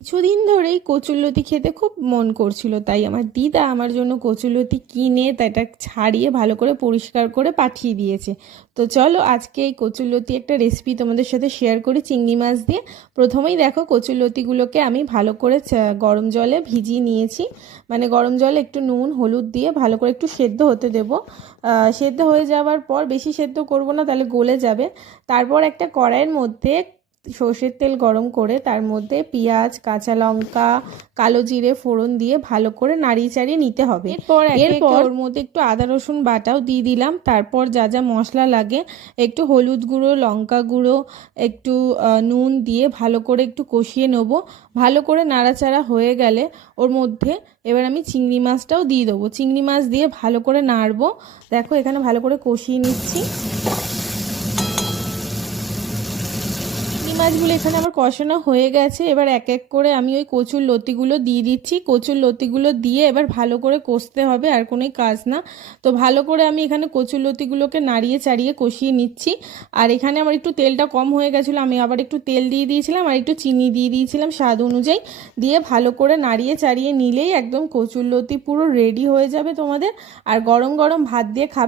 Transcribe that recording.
কিছুদিন ধরেই কচুরলতি খেতে খুব মন করছিল, তাই আমার দিদা আমার জন্য কচুরলতি কিনে এটা ছাড়িয়ে ভালো করে পরিষ্কার করে পাঠিয়ে দিয়েছে। তো চলো আজকে এই কচুরলতি একটা রেসিপি তোমাদের সাথে শেয়ার করি চিংড়ি মাছ দিয়ে। প্রথমেই দেখো কচুরলতিগুলোকে আমি ভালো করে গরম জলে ভিজিয়ে নিয়েছি। মানে গরম জলে একটু নুন হলুদ দিয়ে ভালো করে একটু সেদ্ধ হতে দেবো। সেদ্ধ হয়ে যাওয়ার পর, বেশি সেদ্ধ করব না তাহলে গলে যাবে। তারপর একটা কড়াইয়ের মধ্যে সর্ষের তেল গরম করে তার মধ্যে পেঁয়াজ কাঁচা লঙ্কা কালো জিরে ফোড়ন দিয়ে ভালো করে নাড়িয়ে চাড়িয়ে নিতে হবে। এরপর ওর মধ্যে একটু আদা রসুন বাটাও দিয়ে দিলাম। তারপর যা যা মশলা লাগে, একটু হলুদ গুঁড়ো লঙ্কা গুঁড়ো একটু নুন দিয়ে ভালো করে একটু কষিয়ে নেবো। ভালো করে নাড়াচাড়া হয়ে গেলে ওর মধ্যে এবার আমি চিংড়ি মাছটাও দিয়ে দেবো। চিংড়ি মাছ দিয়ে ভালো করে নাড়বো। দেখো এখানে ভালো করে কষিয়ে নিচ্ছি। মাছগুলো এখানে আমার কষানো হয়ে গেছে। এবার এক এক করে আমি ওই কচুর লতিগুলো দিয়ে দিচ্ছি। কচুর লতিগুলো দিয়ে এবার ভালো করে কষতে হবে, আর কোনোই কাজ না। তো ভালো করে আমি এখানে কচুর লতিগুলোকে নাড়িয়ে চাড়িয়ে কষিয়ে নিচ্ছি। আর এখানে আমার একটু তেলটা কম হয়ে গেছিলো, আমি আবার একটু তেল দিয়ে দিয়েছিলাম আর একটু চিনি দিয়ে দিয়েছিলাম স্বাদ অনুযায়ী। দিয়ে ভালো করে নাড়িয়ে চাড়িয়ে নিলেই একদম কচুর লতি পুরো রেডি হয়ে যাবে তোমাদের। আর গরম গরম ভাত দিয়ে খাবে।